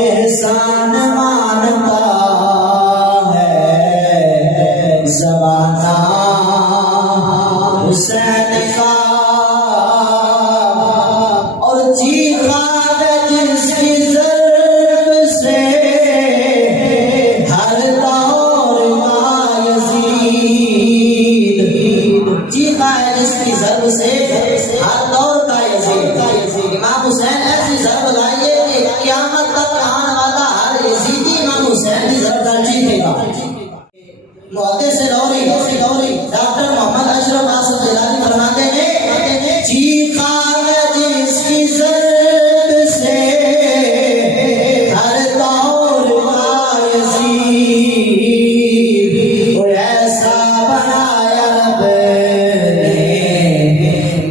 एहसान मानता है ज़माना हुसैन का, और चीखा है जिसकी ज़र्ब से हर दौर का यज़ीद, चीखा है जिसकी ज़र्ब से हर दौर का यज़ीद। इमाम हुसैन ऐसी ज़र्ब लाइए कि क़यामत तक आने वाला हर यज़ीदी इमाम हुसैन की ज़र्ब का चीखेगा। मुहद्दिस लौरी डॉक्टर मोहम्मद अशरफ आसिफ जिलानी फरमाते हैं, चीखा है जिसकी ज़र्ब से हर दौर का यज़ीद, वो ऐसा बनाया रब ने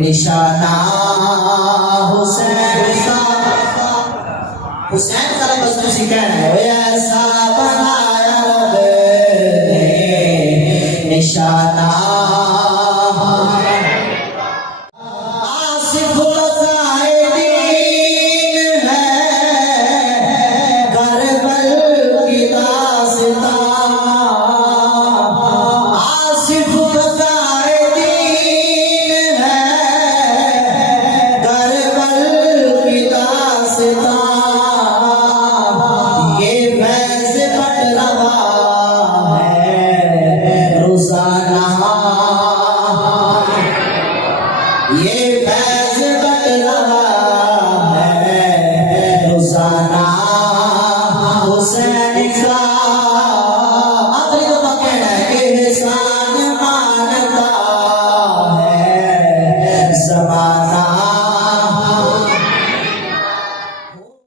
निशाना हुसैन का, हुसैन का लफ्ज़ तो कहना है, वो ऐसा बनाया रब ने निशाना